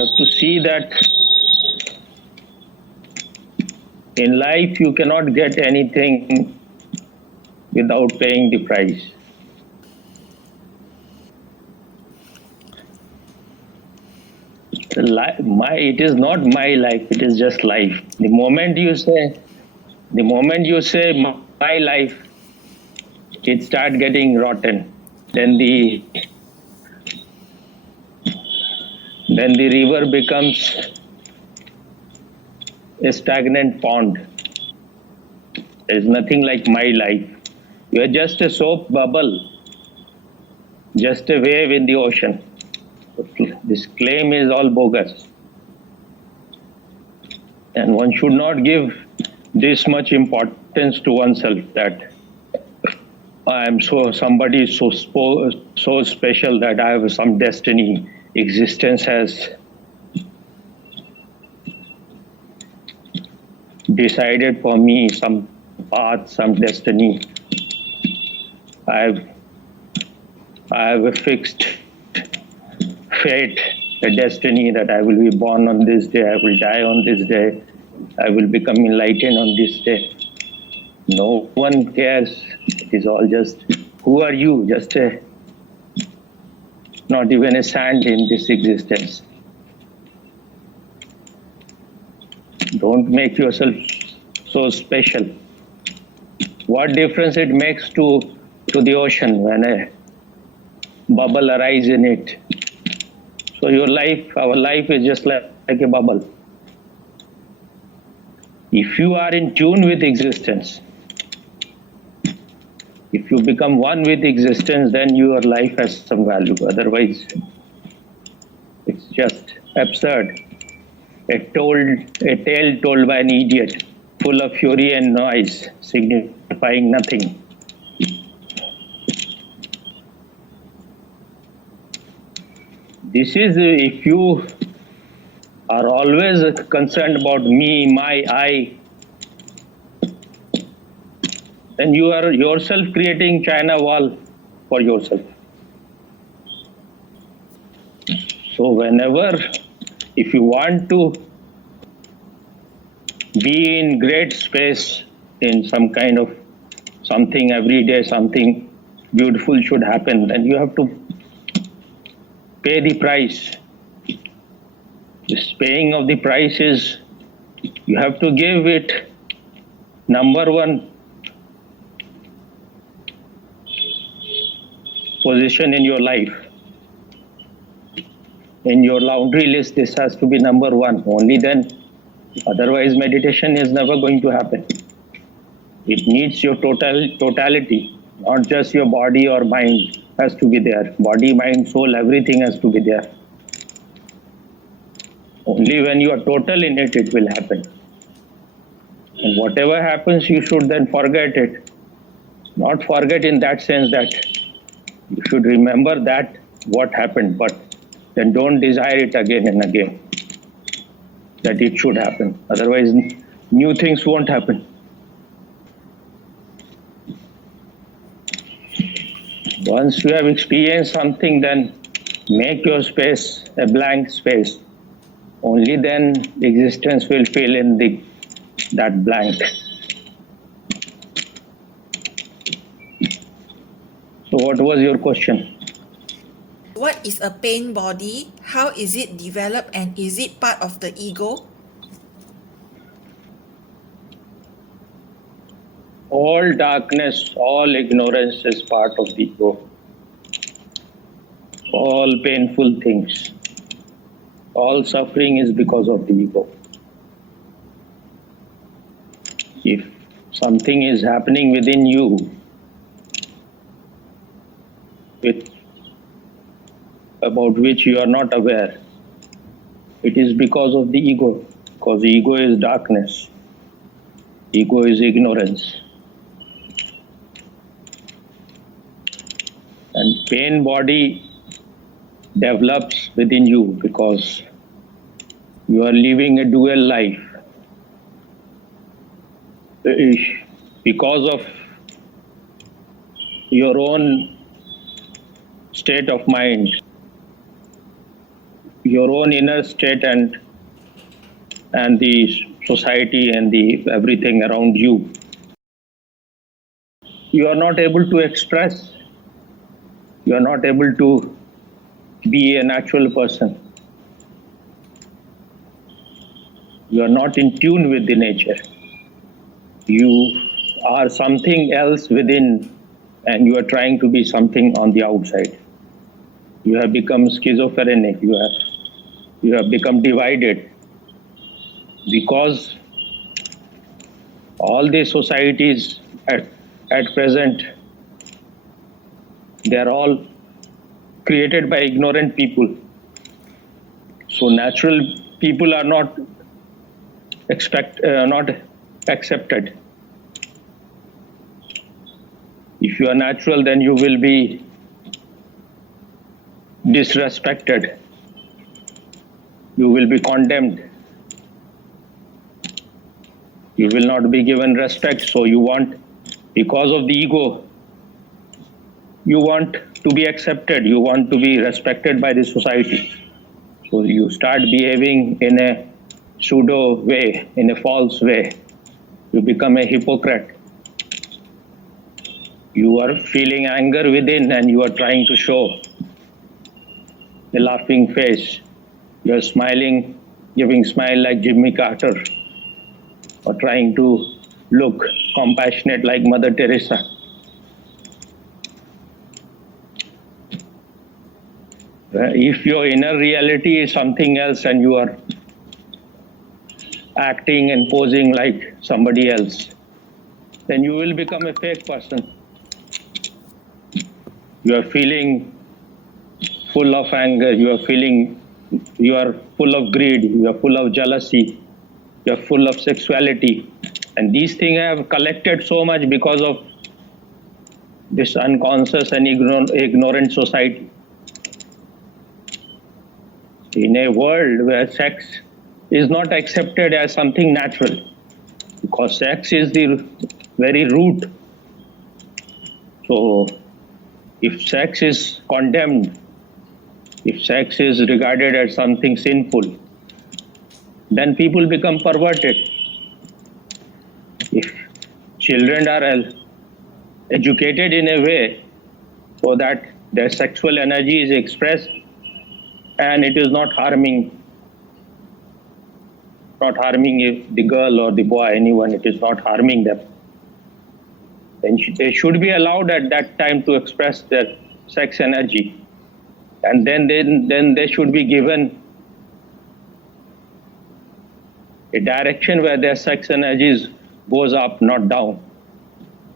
have to see that in life you cannot get anything without paying the price. It is not my life, it is just life. The moment you say my life, it start getting rotten. Then the river becomes a stagnant pond. There is nothing like my life. You are just a soap bubble, just a wave in the ocean. This claim is all bogus. And one should not give this much importance to oneself that somebody is so special that I have some destiny. Existence has decided for me some path, some destiny. I have a fixed fate, a destiny that I will be born on this day, I will die on this day, I will become enlightened on this day. No one cares. It is all just, who are you? Just not even a sand in this existence. Don't make yourself so special. What difference it makes to the ocean when a bubble arises in it? So our life is just like a bubble. If you are in tune with existence, if you become one with existence, then your life has some value. Otherwise, it's just absurd. A tale told by an idiot, full of fury and noise, signifying nothing. This is, if you are always concerned about me, my, I, then you are yourself creating China wall for yourself. So if you want to be in great space, in some kind of something every day, something beautiful should happen, then you have to pay the price. This paying of the price is, you have to give it number one position in your life. In your laundry list, this has to be number one. Only then, otherwise meditation is never going to happen. It needs your totality, not just your body or mind has to be there. Body, mind, soul, everything has to be there. Only when you are total in it, it will happen. And whatever happens, you should then forget it. Not forget in that sense that you should remember that what happened, but then don't desire it again and again, that it should happen. Otherwise, new things won't happen. Once you have experienced something, then make your space a blank space. Only then existence will fill in that blank. So what was your question? What is a pain body? How is it developed, and is it part of the ego? All darkness, all ignorance is part of the ego. All painful things, all suffering is because of the ego. If something is happening within you, about which you are not aware, it is because of the ego. Because the ego is darkness. Ego is ignorance. And pain body develops within you because you are living a dual life. Because of your own state of mind, your own inner state and the society and the everything around you, you are not able to express, you are not able to be a natural person. You are not in tune with the nature. You are something else within, and you are trying to be something on the outside. You have become schizophrenic. You have become divided because all the societies at present, they are all created by ignorant people. So natural people are not accepted. If you are natural, then you will be disrespected. You will be condemned. You will not be given respect. So you want, because of the ego, you want to be accepted. You want to be respected by the society. So you start behaving in a pseudo way, in a false way. You become a hypocrite. You are feeling anger within and you are trying to show a laughing face. You are smiling, giving smile like Jimmy Carter, or trying to look compassionate like Mother Teresa. If your inner reality is something else and you are acting and posing like somebody else, then you will become a fake person. You are feeling full of anger, you are full of greed, you are full of jealousy, you are full of sexuality. And these things have collected so much because of this unconscious and ignorant society. In a world where sex is not accepted as something natural, because sex is the very root. So if sex is condemned, if sex is regarded as something sinful, then people become perverted. If children are educated in a way so that their sexual energy is expressed and it is not harming the girl or the boy, anyone, it is not harming them, then they should be allowed at that time to express their sex energy. And then they should be given a direction where their sex energies goes up, not down.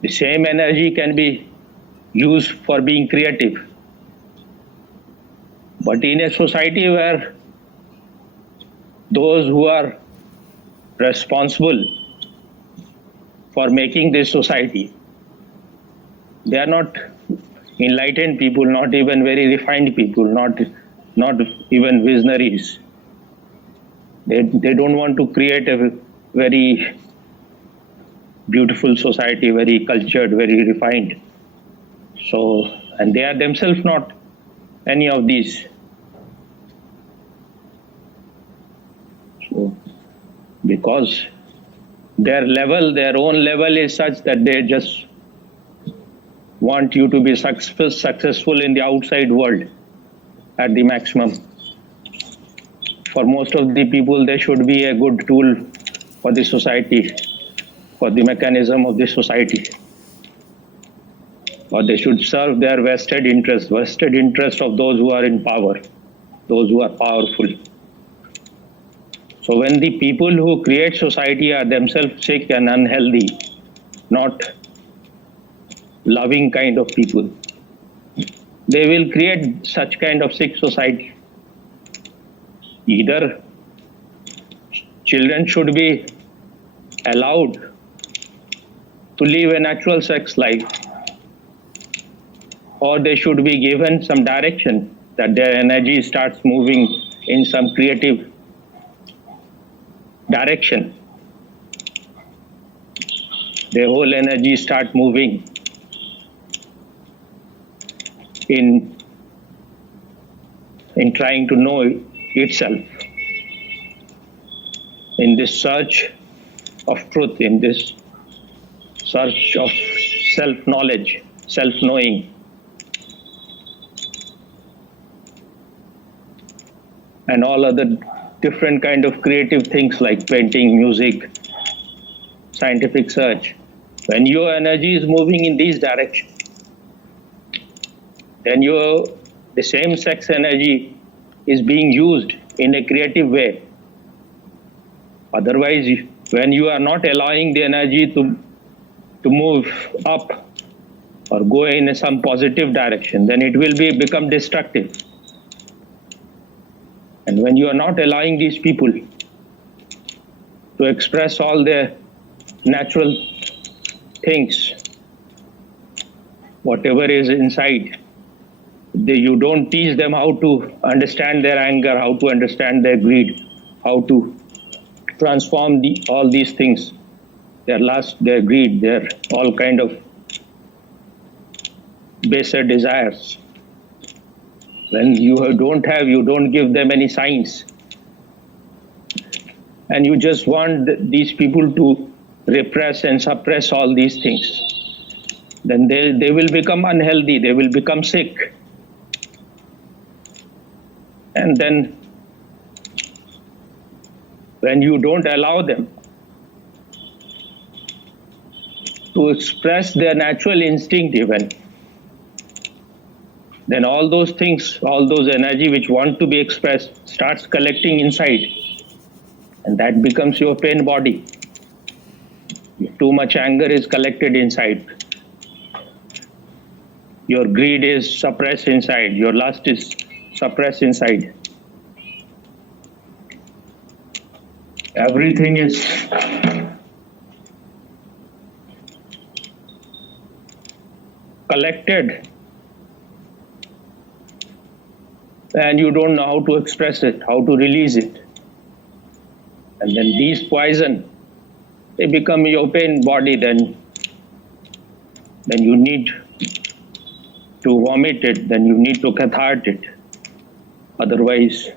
The same energy can be used for being creative. But in a society where those who are responsible for making this society, they are not enlightened people, not even very refined people, not even visionaries. They don't want to create a very beautiful society, very cultured, very refined. So, and they are themselves not any of these. So, because their own level is such that they just want you to be successful in the outside world at the maximum. For most of the people, they should be a good tool for the society, for the mechanism of the society. Or they should serve their vested interest of those who are in power, those who are powerful. So when the people who create society are themselves sick and unhealthy, not loving kind of people, they will create such kind of sick society. Either children should be allowed to live a natural sex life, or they should be given some direction that their energy starts moving in some creative direction. Their whole energy start moving in trying to know itself, in this search of truth, in this search of self-knowledge, self-knowing. And all other different kind of creative things like painting, music, scientific search. When your energy is moving in these directions, then the same sex energy is being used in a creative way. Otherwise, when you are not allowing the energy to move up or go in some positive direction, then it will become destructive. And when you are not allowing these people to express all their natural things, whatever is inside, you don't teach them how to understand their anger, how to understand their greed, how to transform all these things, their lust, their greed, their all kind of baser desires. When you don't give them any signs, and you just want these people to repress and suppress all these things, then they will become unhealthy, they will become sick. And then when you don't allow them to express their natural instinct even, then all those things, all those energy which want to be expressed starts collecting inside. And that becomes your pain body. Too much anger is collected inside. Your greed is suppressed inside. Your lust is suppressed inside. Everything is collected, and you don't know how to express it, how to release it. And then these poison, they become your pain body, then you need to vomit it, then you need to cathart it. Otherwise,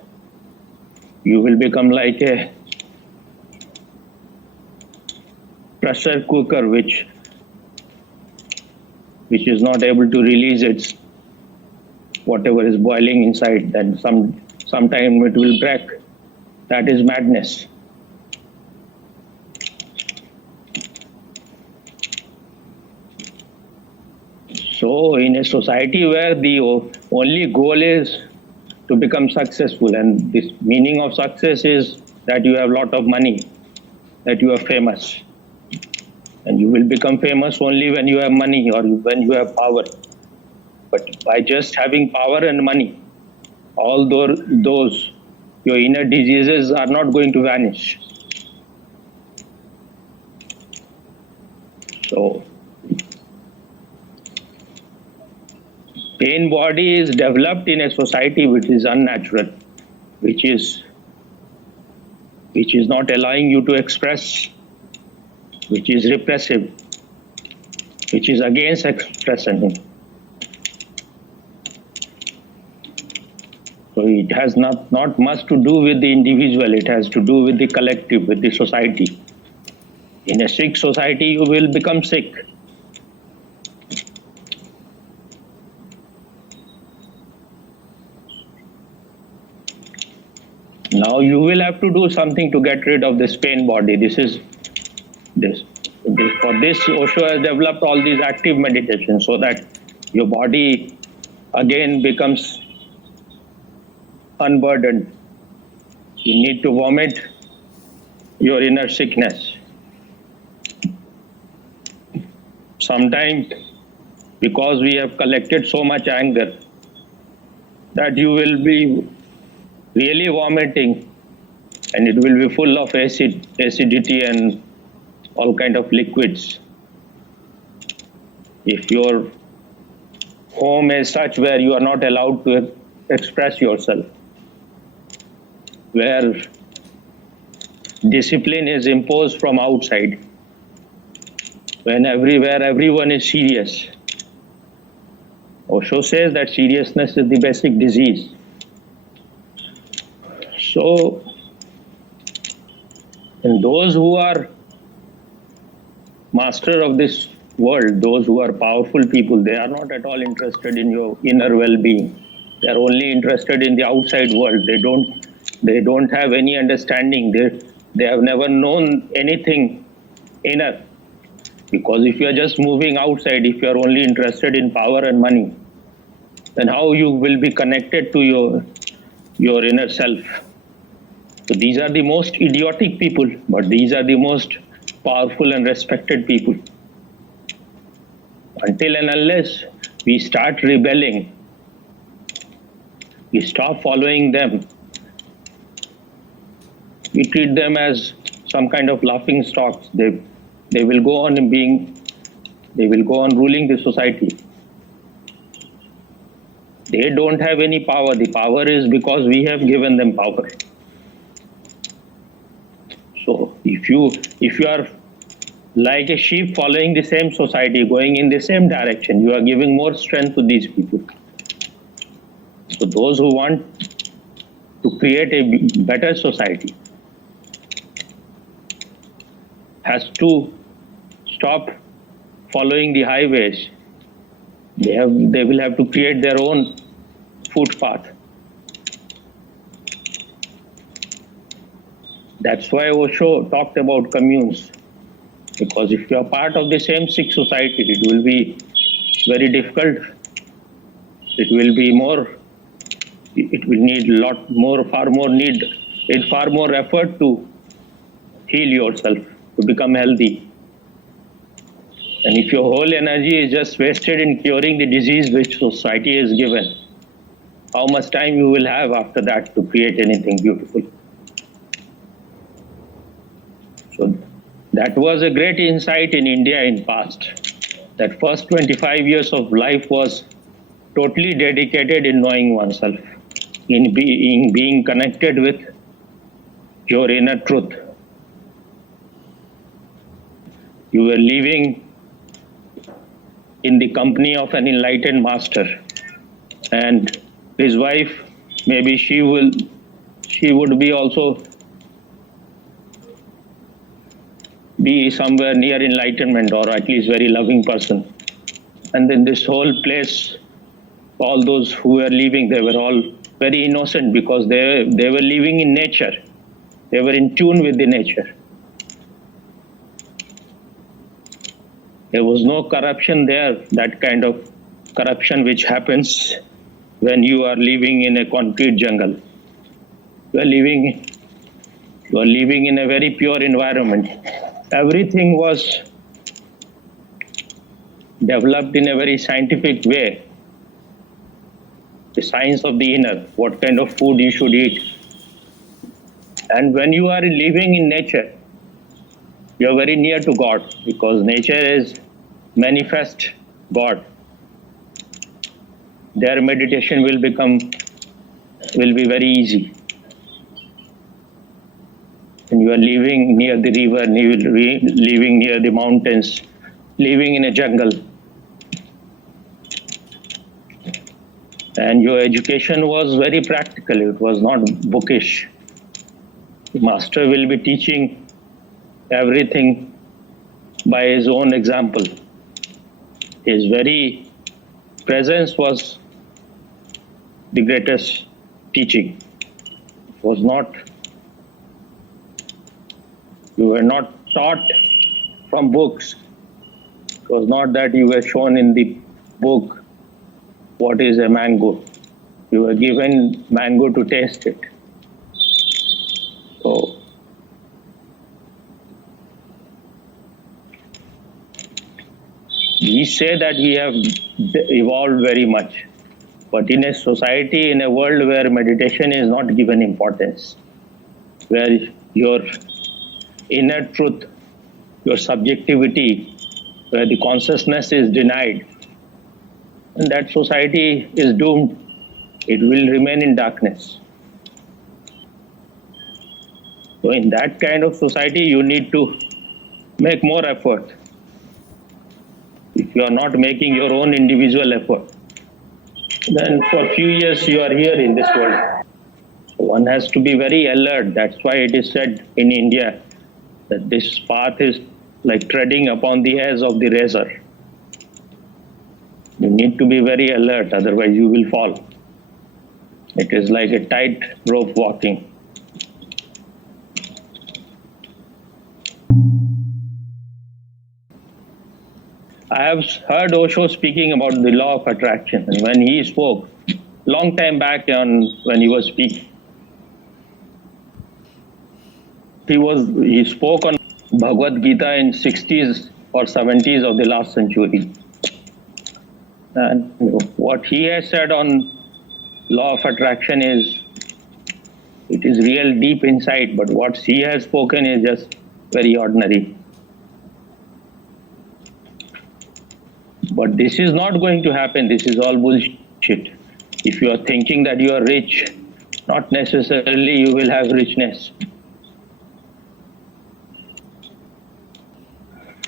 you will become like a pressure cooker which is not able to release its whatever is boiling inside. Then sometime it will break. That is madness. So in a society where the only goal is to become successful, and this meaning of success is that you have a lot of money, that you are famous. And you will become famous only when you have money or when you have power. But by just having power and money, all those your inner diseases are not going to vanish. So, pain body is developed in a society which is unnatural, which is not allowing you to express, which is repressive, which is against expression. So it has not much to do with the individual, it has to do with the collective, with the society. In a sick society, you will become sick. Now you will have to do something to get rid of this pain body. For this, Osho has developed all these active meditations so that your body again becomes unburdened. You need to vomit your inner sickness. Sometimes, because we have collected so much anger, that you will be really vomiting, and it will be full of acidity and all kind of liquids. If your home is such where you are not allowed to express yourself, where discipline is imposed from outside, when everyone is serious. Osho says that seriousness is the basic disease. So, and those who are master of this world, those who are powerful people, they are not at all interested in your inner well-being. They are only interested in the outside world. They don't have any understanding. They have never known anything inner. Because if you are just moving outside, if you are only interested in power and money, then how you will be connected to your inner self? So these are the most idiotic people, but these are the most powerful and respected people. Until and unless we start rebelling, we stop following them, we treat them as some kind of laughing stocks, they will go on ruling the society. They don't have any power. The power is because we have given them power. So if you are like a sheep following the same society, going in the same direction, you are giving more strength to these people. So those who want to create a better society has to stop following the highways. They will have to create their own footpath. That's why Osho talked about communes. Because if you are part of the same sick society, it will be very difficult. It will need far more effort to heal yourself, to become healthy. And if your whole energy is just wasted in curing the disease which society has given, how much time you will have after that to create anything beautiful? So that was a great insight in India in past. That first 25 years of life was totally dedicated in knowing oneself, in being connected with your inner truth. You were living in the company of an enlightened master, and his wife, maybe she would be also be somewhere near enlightenment, or at least very loving person. And then this whole place, all those who were living, they were all very innocent because they were living in nature. They were in tune with the nature. There was no corruption there, that kind of corruption which happens when you are living in a concrete jungle. You are living in a very pure environment. Everything was developed in a very scientific way. The science of the inner, what kind of food you should eat. And when you are living in nature, you are very near to God, because nature is manifest God. Their meditation will be very easy. And you are living near the river, living near the mountains, living in a jungle. And your education was very practical, it was not bookish. The master will be teaching everything by his own example. His very presence was the greatest teaching. It was not, you were not taught from books. It was not that you were shown in the book what is a mango. You were given mango to taste it. So, we say that we have evolved very much, but in a society, in a world where meditation is not given importance, where your inner truth, your subjectivity, where the consciousness is denied, and that society is doomed. It will remain in darkness. So in that kind of society, you need to make more effort. If you are not making your own individual effort, then for a few years you are here in this world. One has to be very alert. That's why it is said in India that this path is like treading upon the hairs of the razor. You need to be very alert, otherwise you will fall. It is like a tight rope walking. I have heard Osho speaking about the law of attraction, and when he spoke, long time back when he was speaking, he spoke on Bhagavad Gita in 60s or 70s of the last century. And what he has said on law of attraction it is real deep insight, but what he has spoken is just very ordinary. But this is not going to happen. This is all bullshit. If you are thinking that you are rich, not necessarily you will have richness.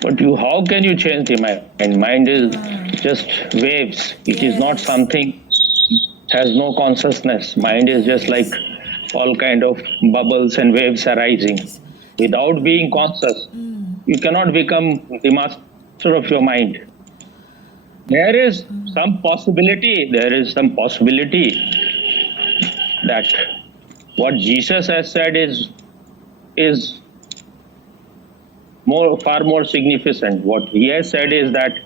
But how can you change the mind? Mind is just waves. It is not something, has no consciousness. Mind is just like all kind of bubbles and waves arising. Without being conscious, you cannot become the master of your mind. There is some possibility that what Jesus has said is far more significant. What he has said is that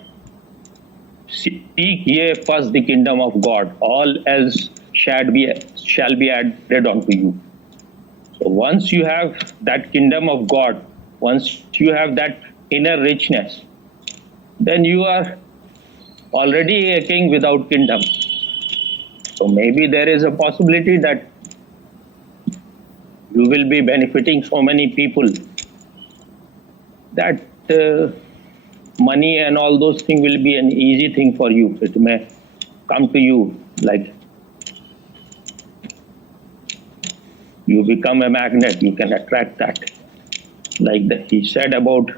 seek ye first the kingdom of God, all else shall be added unto you. So once you have that kingdom of God, once you have that inner richness, then you are already a king without kingdom. So maybe there is a possibility that you will be benefiting so many people that money and all those things will be an easy thing for you. It may come to you like you become a magnet, you can attract that. Like he said about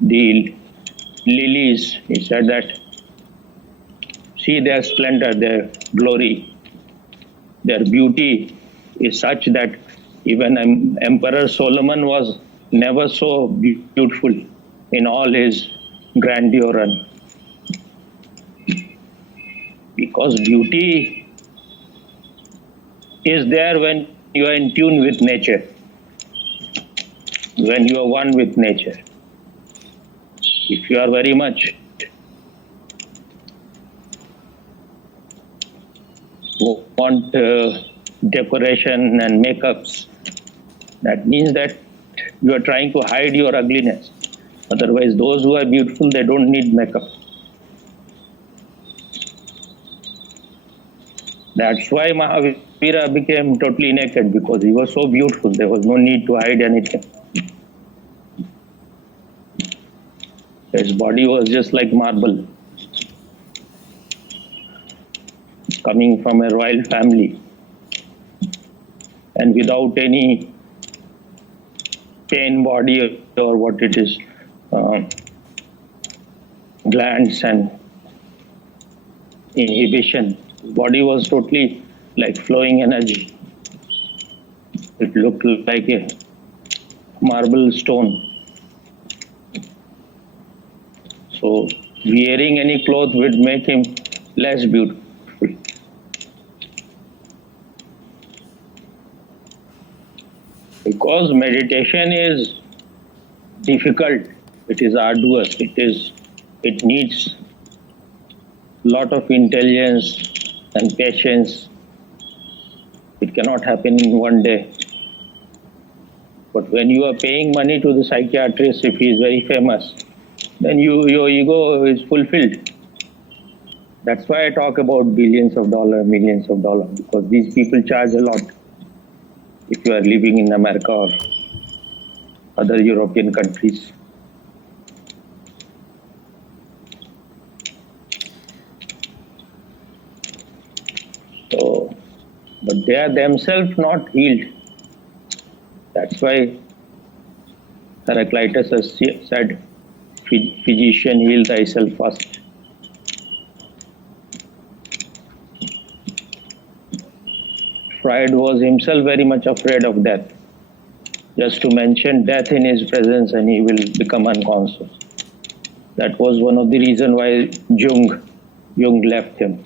the lilies, he said that see their splendor, their glory, their beauty is such that even Emperor Solomon was never so beautiful in all his grandeur. Because beauty is there when you are in tune with nature, when you are one with nature. If you are very much want decoration and makeups, that means that you are trying to hide your ugliness. Otherwise, those who are beautiful, they don't need makeup. That's why Mahavira became totally naked, because he was so beautiful. There was no need to hide anything. His body was just like marble, coming from a royal family, and without any pain body or what it is, glands and inhibition. Body was totally like flowing energy. It looked like a marble stone. So wearing any cloth would make him less beautiful. Because meditation is difficult, it is arduous, it needs lot of intelligence and patience. It cannot happen in one day. But when you are paying money to the psychiatrist, if he is very famous, then your ego is fulfilled. That's why I talk about billions of dollars, millions of dollars, because these people charge a lot. If you are living in America or other European countries. So, but they are themselves not healed. That's why Heraclitus has said, physician, heal thyself first. Freud was himself very much afraid of death. Just to mention death in his presence and he will become unconscious. That was one of the reasons why Jung left him.